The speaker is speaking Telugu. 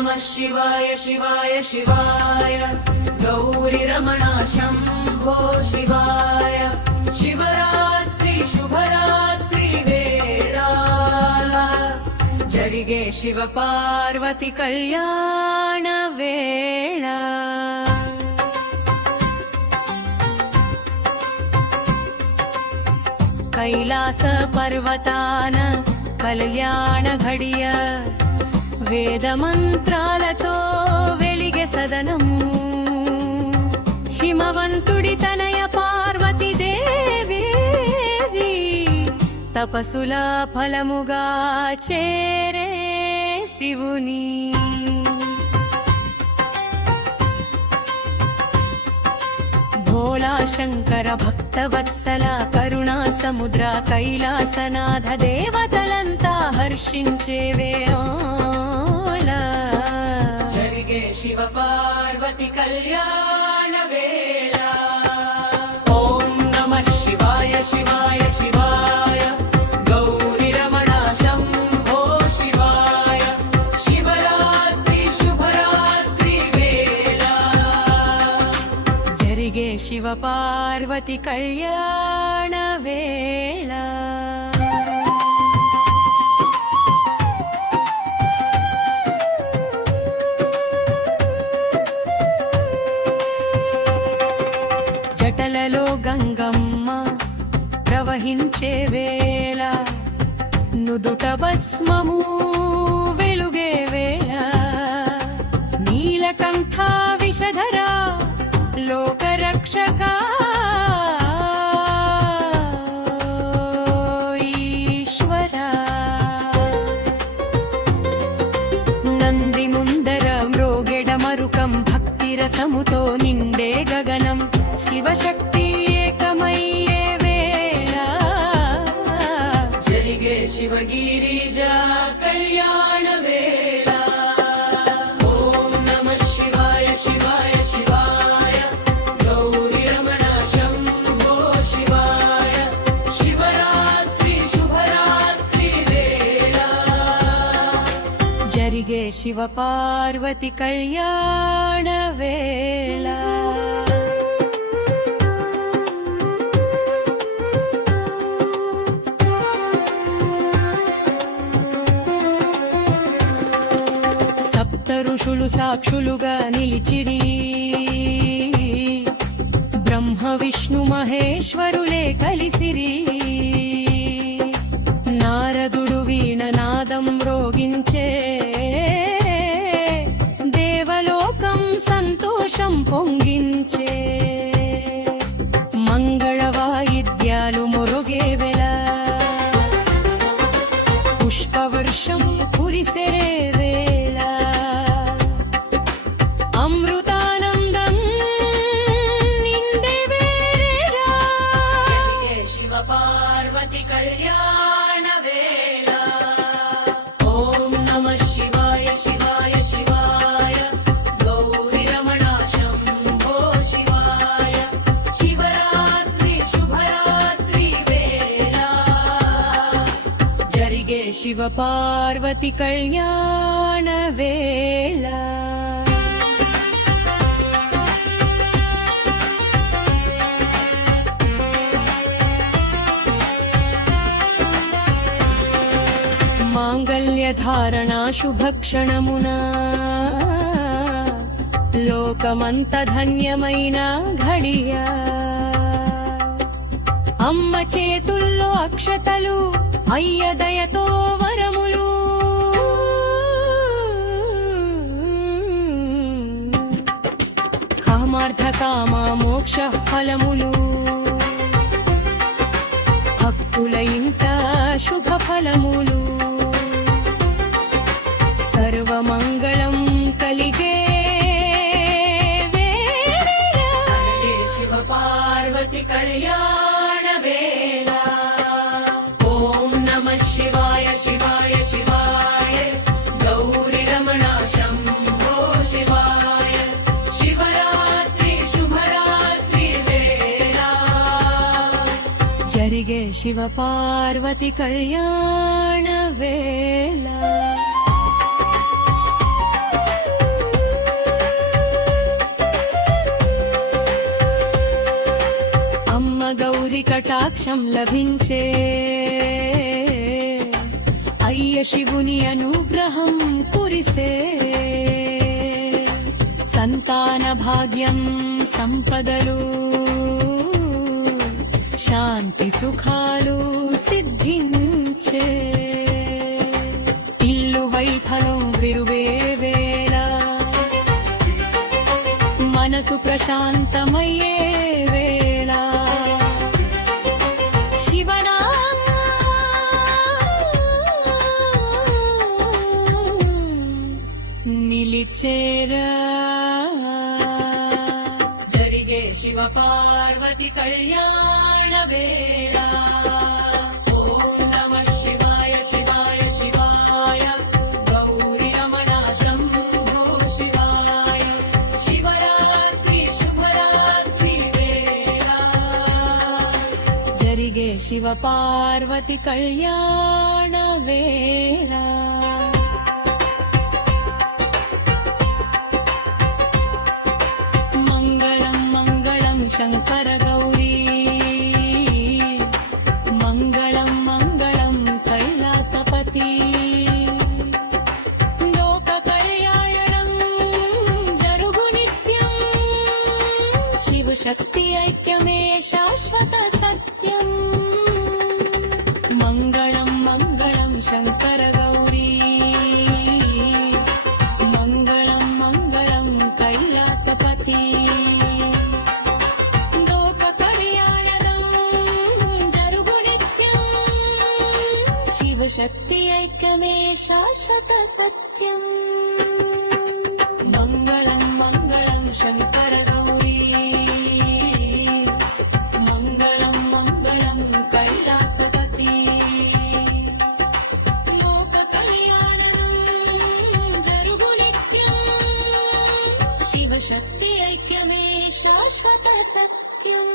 नमः शिवाय शिवाय शिवाय गौरी रमणा शंभो शिवाय शिवरात्रि शुभरात्रि वेला जरिगे शिव पार्वती कल्याण वेला कैलास पर्वतान कल्याण घडिय వేదమంత్రాలతో వెలిగే సదనము హిమవంతుడి తనయ పార్వతీ దేవి తపసుల ఫలముగా చేరే శివుని భోళా శంకర భక్తవత్సల కరుణా సముద్ర కైలాసనాథ దేవతలంతా హర్షించేవే शिव पार्वती कल्याण वेला ओम नमः शिवाय शिवाय शिवाय गौरी रमणा शंभो शिवाय शिवरात्रि शुभरात्रि वेला जरिगे शिव पार्वती कल्याण वेला జటలలో గంగమ్మ ప్రవహించే వేళ నుదుట భస్మము వెలుగే వేళ నీలకంఠ విషధర లోకరక్షక ఈశ్వర నంది ముందర మ్రోగెడ మరుకం భక్తి రసముతో నిండే గగనం శివశక్తి ఏకమయ్యే వేళ జరిగే శివగిరిజా కళ్యాణ వేళ ఓం నమః శివాయ శివాయ శివాయ గౌరీ రమణ శంభో శివాయ శివరాత్రి శుభరాత్రి వేళ జరిగే శివ పార్వతి కళ్యాణ వేళ ఋషులు సాక్షులుగా నిలిచిరి బ్రహ్మ విష్ణు మహేశ్వరులే కలిసిరి నారదుడు వీణ నాదం మ్రోగించే దేవలోకం సంతోషం పొంగించే మంగళ వాయిద్యాలు మొరుగే వెల పుష్పవర్షం కురిసెరే पार्वती कल्याण वेला ओम नमः शिवाय शिवाय शिवाय गौरी रमणा शंभो शिवाय शिवरात्रि शुभरात्रि वेला जरिगे शिव पार्वती कल्याण वेला మాంగళ్యధారణ శుభక్షణమునా లోకమంత ధన్యమైన ఘడియ అమ్మ చేతుల్లో అక్షతలు అయ్య దయతో వరములు కామార్థ కామ మోక్ష ఫలములు భక్తుల ఇంట శుభ ఫలములు సర్వమంగళం కలిగే శివ పార్వతి కళ్యాణ వేళ ఓం నమః శివాయ శివాయ శివాయ గౌరీ రమణ శంభో శివాయ శివరాత్రి శుభరాత్రి వేళ జరిగే శివ పార్వతి కళ్యాణ వేళ కోటి కటాక్షం లభించే అయ్య శివుని అనుగ్రహం కురిసే సంతాన భాగ్యం సంపదలు శాంతి సుఖాలు సిద్ధించే ఇల్లు వైఫలం విరువేవేళ మనసు ప్రశాంతమయ్యే వేళ నిలిచేరా జరిగే శివ పార్వతి కళ్యాణ వేళ ఓం నమః శివాయ శివాయ శివాయ గౌరీ రమణ శంభో శివాయ శివరాత్రి శుభరాత్రి వేళ జరిగే శివ పార్వతి కళ్యాణ వేళ శంకర గౌరీ మంగళం మంగళం కైలాసపతి లోక కళ్యాణం జరుగు నిత్యం శివ శక్తి ఐక్యమే శాశ్వత సత్యం మంగళం మంగళం శంకర గౌరీ మంగళం మంగళం కైలాసపతి శక్తి ఐక్యమే శాశ్వత సత్యం మంగళం మంగళం శంకర గౌరీ మంగళం మంగళం కైలాసపతి లోక కళ్యాణం జరుగు నిత్యం శివ శక్తి ఐక్యమే శాశ్వత సత్యం